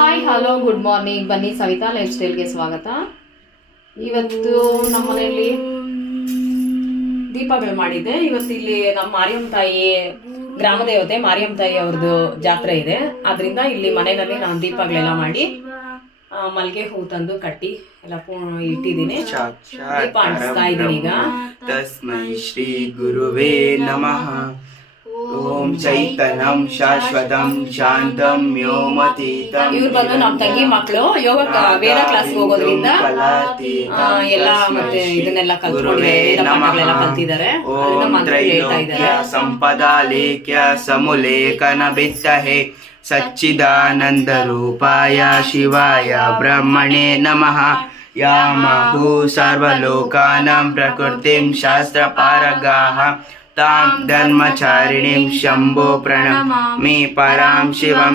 Hi hello good morning. ಬನ್ನಿ Savita life ಸ್ಟೈಲ್ಗೆ ಸ್ವಾಗತ. ಇವತ್ತು ನಮ್ಮ ಮನೆಯಲ್ಲಿ ದೀಪಗಳು ಮಾಡಿದ್ದೆ. ಇವತ್ತು ಇಲ್ಲಿ ನಮ್ಮ ಮಾರಿಯಮ್ಮ ತಾಯಿ ಗ್ರಾಮ ದೇವತೆ ಮಾರಿಯಮ್ಮ ತಾಯಿ ಅವ್ರದ್ದು ಜಾತ್ರೆ ಇದೆ. ಆದ್ರಿಂದ ಇಲ್ಲಿ ಮನೆಯಲ್ಲಿ ನಾನು ದೀಪಗಳೆಲ್ಲ ಮಾಡಿ ಮಲ್ಗೆ ಹೂ ತಂದು ಕಟ್ಟಿ ಎಲ್ಲ ಇಟ್ಟಿದ್ದೀನಿ. ದೀಪ ಅಂಟಿಸ್ತಾ ಇದ್ದೀನಿ ಈಗ. ತಸ್ಮೈ ಶ್ರೀ ಗುರುವೇ ನಮಃ. ಓಂ ಚೈತನ್ಯಂ ಶಾಶ್ವತಂ ಶಾಂತಂ ವ್ಯೋಮತೀತಂ. ಇವ್ರು ಬಂದು ನಮ್ಮ ತಂಗಿ ಮಕ್ಕಳು ಯೋಗ ವೇದ ಕ್ಲಾಸ್ ಹೋಗೋದ್ರಿಂದ ಎಲ್ಲ ಮತ್ತೆ ಇದನ್ನೆಲ್ಲ ಕಲ್ತ್ಕೊಂಡಿದ್ದಾರೆ, ಕಲ್ತಿದ್ದಾರೆ. ಓಂ ತ್ರೈಲೋಕ್ಯ ಸಂಪದಾ ಲೇಖ್ಯ ಸಮುಲೇಖನ ಬಿತ್ತಹೆ ಸಚ್ಚಿದಾನಂದ ರೂಪಾಯ ಶಿವಾಯ ಬ್ರಹ್ಮಣೇ ನಮಃ. ಯಾಮಹು ಸರ್ವಲೋಕಾನಾಂ ಪ್ರಕೃತಿಂ ಶಾಸ್ತ್ರ ಪಾರಗಾಹ ತಾಂ ಧರ್ಮಚಾರಿಣೀಂ ಶಂಭೋ ಪ್ರಣಮಾಮಿ ಪರಾಂ ಶಿವಂ.